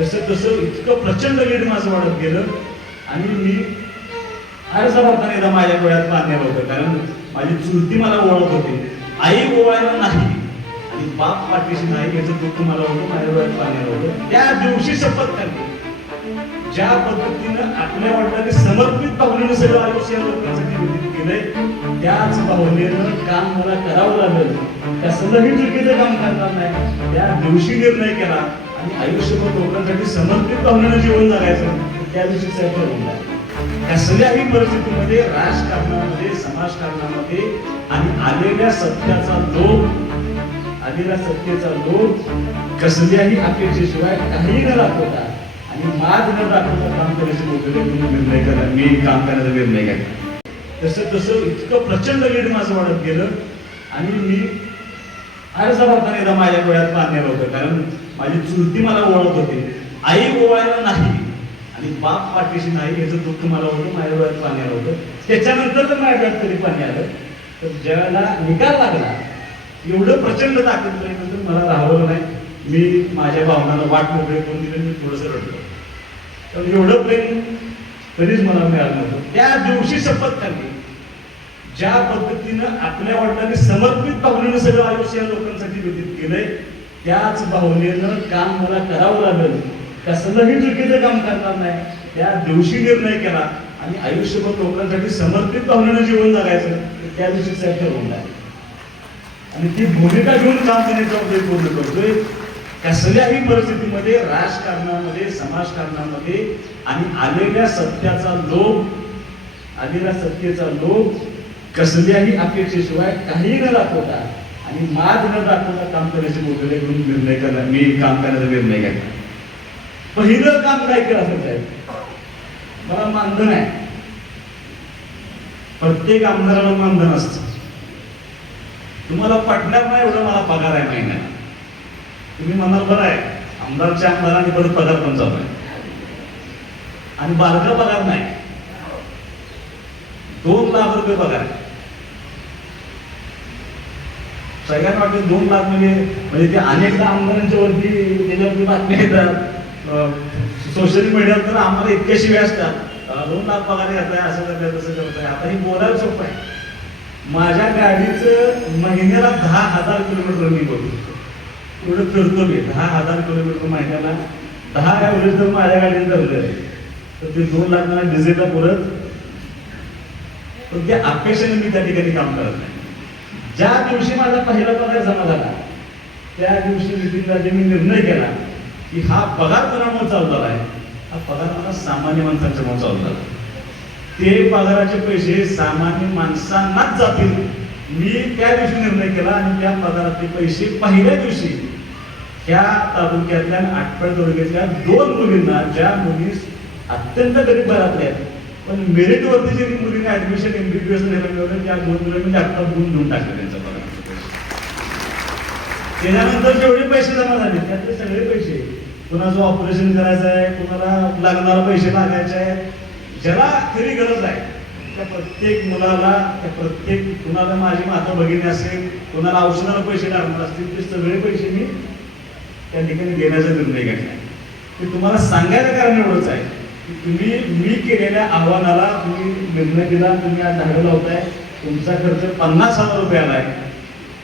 तसं तसं इतकं प्रचंड लीड माझं वाढत गेलं. आणि मी अर्ज भरताना एकदा माझ्या डोळ्यात पाणी होतं. कारण माझी चुलती मला ओळख होती. आई ओळायला नाही. आणि बाप पाठीशी नाही याचं दुःख मला होतं माझ्या डोळ्यात पाणी होतं. त्या दिवशी शपथ करते ज्या पद्धतीनं आपल्या वडिलांनी समर्पित भावनेनं सगळं आयुष्य लोकांसाठी केलंय त्याच भावनेनं काम मला करावं लागेल. कसलंही चुकीचं काम करणार नाही. त्या दिवशी निर्णय केला. आणि आयुष्यभर लोकांसाठी समर्पित भावनेनं जीवन जगायचं त्या दिवशी साहेब ठरवलं कसल्याही परिस्थितीमध्ये राजकारणामध्ये समाजकारणामध्ये आणि आलेल्या सत्याचा लोक आलेल्या सत्तेचा लोक कसल्याही अपेक्षेशिवाय काही न दाखवता आणि माग न दाखवता काम करायचे मोठे निर्णय करा मी काम करण्याचा निर्णय घ्या तसं तसं इतकं प्रचंड लीड माझं वाढत गेलं आणि मी अर्ज भरताना माझ्या डोळ्यात पाणी आलं होतं कारण माझी चुलती मला ओळख होती. आई ओवायला नाही आणि बाप पाठीशी नाही याचं दुःख मला होतं माझ्या डोळ्यात पाणी आलं होतं. त्याच्यानंतर तर माझ्या डोळ्यात कधी पाणी आलं तर ज्यावेळेला निकाल लागला एवढं प्रचंड ताकद नंतर मला राहवलं नाही. मी माझ्या भावनाला वाट मोकळे करून दिले मी थोडंसं रडलो तर एवढं प्रेम कधीच मला मिळालं नव्हतं. त्या दिवशी शपथ खाल्ली ज्या पद्धतीनं आपल्या वडिलांनी समर्पित भावनेनं सगळं आयुष्य या लोकांसाठी व्यतीत केलंय त्याच भावनेनं काम मला करावं लागलं. कसलंही चुकीचं काम करणार नाही. त्या दिवशी निर्णय केला आणि आयुष्यभर लोकांसाठी समर्पित भावनेनं जीवन जगायचं त्या दिवशी साहेब ठरवलं आहे आणि ती भूमिका घेऊन काम करण्याचा जबाबदारी पूर्ण करतोय. कसल्याही परिस्थितीमध्ये राजकारणामध्ये समाजकारणामध्ये आणि आलेल्या सत्याचा लोभ आलेल्या सत्तेचा लोभ कसल्याही अपेक्षेशिवाय काही न दाखवता आणि माग न दाखवता काम करायचे मोठे करून निर्णय करा मी काम करण्याचा निर्णय घेतला. पहिलं काम काय केलं साहेब? मला मानधन आहे. प्रत्येक आमदाराला मानधन असतं. तुम्हाला पटणार नाही एवढा मला पगार आहे महिन्याला. तुम्ही म्हणाल बरं आहे आमदारच्या आमदाराने परत पगार पण चालू आहे. आणि बारका पगार नाही. दोन लाख रुपये पगार आहे. सगळ्यांना वाटतं दोन लाख म्हणजे म्हणजे ते अनेकदा आमदारांच्या वरती त्याच्यावरती बातम्या येतात. सोशल मीडियावर तर आम्हाला इतक्या शिव्या असतात. दोन लाख पगार घेताय असं करताय तसं करताय. आता ही बोलायला सोपं आहे. माझ्या गाडीचं महिन्याला दहा हजार किलोमीटर मी बघतो. एवढं फिरतो मी. दहा हजार किलोमीटर महिन्याला. दहा ॲव्हरेज तर माझ्या गाडीने धरलं तर ते दोन लाख मला डिझेलला पुरत. पण त्या अपेक्षेने मी त्या ठिकाणी काम करत नाही. ज्या दिवशी माझा पहिला पगार जमा झाला त्या दिवशी नितीनराजे मी निर्णय केला की हा पगार कोणामुळे चालू झाला आहे? हा पगार मला सामान्य माणसांच्यामुळे चालू झाला. ते पगाराचे पैसे सामान्य माणसांनाच जातील. मी त्या दिवशी निर्णय केला आणि त्या पगारातले पैसे पहिल्या दिवशी ह्या तालुक्यातल्या आणि आटपाड तालुक्यातल्या दोन मुलींना ज्या मुली अत्यंत गरीब घरातल्या आहेत पण मेरिट वरती जे मुलींना ऍडमिशन एमबीबीएस मिळवलं त्या दोन मुलांनी म्हणजे आत्ता गुण देऊन टाकले त्यांचा पगाराचे त्याच्यानंतर जेवढे पैसे जमा झाले त्यातले सगळे पैसे कुणाचं ऑपरेशन करायचं आहे कुणाला लागणारा पैसे लागायचे आहे ज्याला खरी गरज आहे त्या प्रत्येक मुलाला त्या प्रत्येक कुणाला माझी माता भगिनी असेल कुणाला औषधाला पैसे लागणार असतील ते सगळे पैसे मी त्या ठिकाणी देण्याचा निर्णय घेतला. ते तुम्हाला सांगायचं कारण एवढंच आहे. तुम्ही मी केलेल्या आव्हानाला तुम्ही निर्णय दिला तुम्ही आज झाडं लावताय. तुमचा खर्च पन्नास हजार रुपये आहे.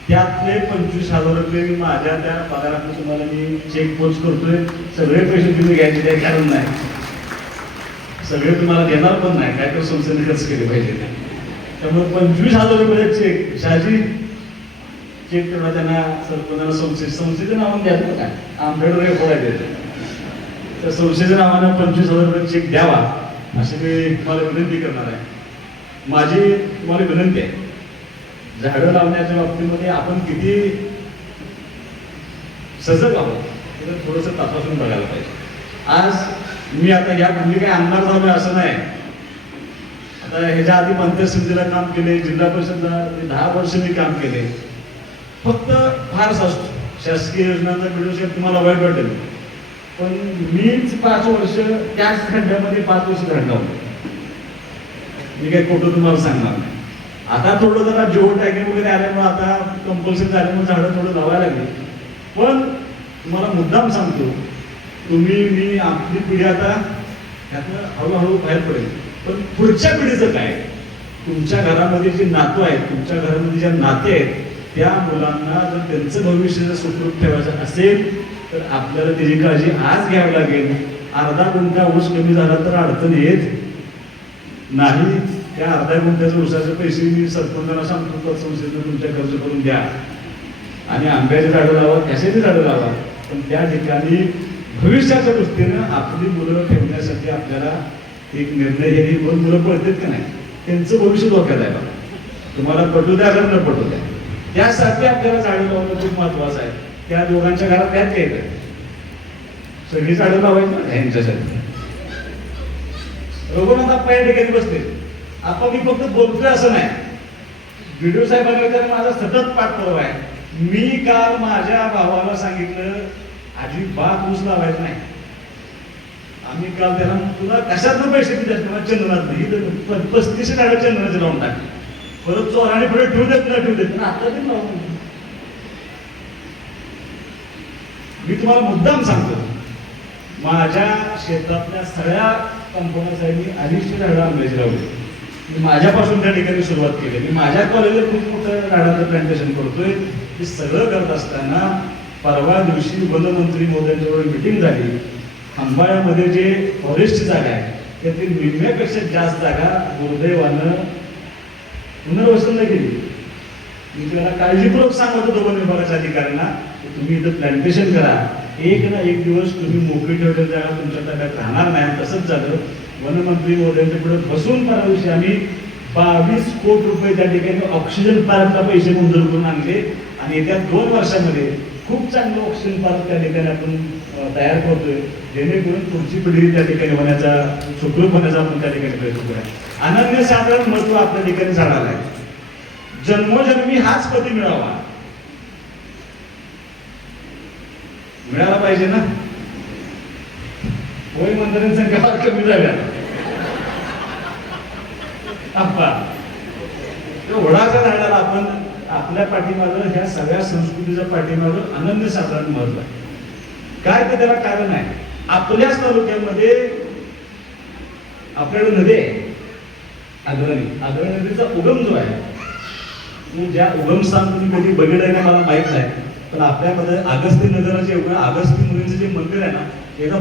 त्यातले पंचवीस हजार रुपये माझ्या त्या पगारातून तुम्हाला मी चेक पोस्ट करतोय. सगळे पैसे तुम्ही घ्यायचे काही कारण नाही. सगळे तुम्हाला देणार पण नाही. काय तर संस्थेने खर्च केले पाहिजे. ते. त्यामुळे पंचवीस हजार रुपये चेक शाजी चेक तेवढा त्यांना सरपंचाला संस्थेत संस्थेचं नाव द्यायचं काय आमच्याकडे रेकॉर्ड त्या तर संस्थेच्या नावानं पंचवीस हजार रुपये चेक द्यावा. अशी मी तुम्हाला विनंती करणार आहे. माझी तुम्हाला विनंती आहे. झाडं लावण्याच्या बाबतीमध्ये आपण किती सजग आहोत हे तर थोडंसं तपासून बघायला पाहिजे. आज मी आता या पूर्वी काही आमदार झालोय असं नाही. आता ह्याच्या आधी पंचायत काम केले जिल्हा परिषदला दहा वर्ष मी काम केले. फक्त फारच असतो. शासकीय योजनांचा व्हिडिओ तुम्हाला वाईट वाटेल. पण मीच पाच वर्ष त्याच खंडामध्ये पाच वर्ष खड्डा होतो मी काही खोटं तुम्हाला सांगणार नाही. आता थोडं जरा जिओ टॅगिंग वगैरे आल्यामुळे आता कंपल्सरी झाल्यामुळे झाडं थोडं लावायला लागली. पण तुम्हाला मुद्दाम सांगतो तुम्ही मी आपली पिढी आता त्यातनं हळूहळू बाहेर पडेल. पण पुढच्या पिढीचं काय? तुमच्या घरामध्ये जे नातू आहेत तुमच्या घरामध्ये ज्या नाते आहेत त्या मुलांना जर त्यांचं भविष्य जर सुखरूप ठेवायचं असेल तर आपल्याला त्याची काळजी आज घ्यावी लागेल. अर्धा गुंठा ऊस कमी झाला तर अडचण येत नाही. त्या अर्ध्या गुंठ्याच्या ऊसाचे पैसे मी सरपंचांना सांगतो पतसंस्थेनं तुमच्या खर्च करून द्या. आणि आंब्याची झाडं लावा कशाची झाडं लावा. पण त्या ठिकाणी भविष्याच्या दृष्टीनं आपली मुलं ठेवण्यासाठी आपल्याला एक निर्णय हे दोन मुलं पळतात का नाही त्यांचं भविष्य धोक्यात आहे बघा. तुम्हाला पटू द्या का न पटू द्या? त्यासाठी आपल्याला झाडं लावणं खूप महत्वाचं आहे. त्या दोघांच्या घरात काय येतं? सगळी झाडं लावायची ह्यांच्यासाठी रघुनाथ आप्पा या ठिकाणी बसले. आपण मी फक्त बोलतोय असं नाही. व्हिडिओ साहेबांना माझा सतत पाठपुरावा आहे. मी काल माझ्या भावाला सांगितलं अजिबात ऊस लावायचं नाही. आम्ही काल त्याला तुला कशातनं पैसे दिले तुला चंदनात नाही. पस्तीस झाडं चंदनाचे लावून टाकले परत चोराने पुढे ठेवू देत ना ठेवू देत ना आता ते लावून दिली. मी तुम्हाला मुद्दाम सांगतो. माझ्या शेतातल्या सगळ्या कंपन्यांसाठी अडीचशे झाडं आंब्याची लावली. मी माझ्यापासून त्या ठिकाणी सुरुवात केली. मी माझ्या कॉलेजला खूप मोठं झाडांचं प्लांटेशन करतोय. हे सगळं करत असताना परवा दिवशी वनमंत्री मोदयांच्यावर मिटिंग झाली. आंबाळ्यामध्ये जे फॉरेस्ट जागा आहे त्यातील निम्म्यापेक्षा जास्त जागा दुर्दैवानं पुनर्वसन नाही केली. मी त्याला काळजीपूर्वक सांगत होतो वन विभागाच्या अधिकाऱ्यांना की तुम्ही इथं प्लांटेशन करा. एक ना एक दिवस तुम्ही मोकळी ठेवलेली जागा तुमच्या ताब्यात राहणार नाही. तसंच झालं. वनमंत्री मोदयांच्या पुढे बसून परवादिवशी आम्ही बावीस कोटी रुपये त्या ठिकाणी ऑक्सिजन पार्कला पैसे मंजूर करून आणले. आणि येत्या दोन वर्षामध्ये खूप चांगलं ऑक्सिजन पार्क त्या ठिकाणी आपण तयार करतोय. जेणेकरून पुढची पिढी त्या ठिकाणी होण्याचा सुखरूप होण्याचा आपण त्या ठिकाणी प्रयत्न करूया. अनन्यसाधारण महत्त्व आपल्या ठिकाणी झाडाला आहे. जन्मोजन्मी हाच पती मिळावा? मिळाला पाहिजे ना? होय मंदिरांची संख्या फार कमी झाल्या. त्या ओढाच्या झाडाला आपण आपल्या पाठीमागं ह्या सगळ्या संस्कृतीच्या पाठीमागं अनन्य साधारण महत्त्व आहे. काय ते त्याला कारण आहे? आपल्याच तालुक्यामध्ये आपल्याकडे नदी आहे. आग्रणी. आग्रणी नदीचा उगम जो आहे ज्या उगमस्थान तुम्ही कधी बघितलं आहे मला माहीत नाही. पण आपल्यामध्ये अगस्ती नगराचे एवढं अगस्ती मुलींचं जे मंदिर आहे ना एका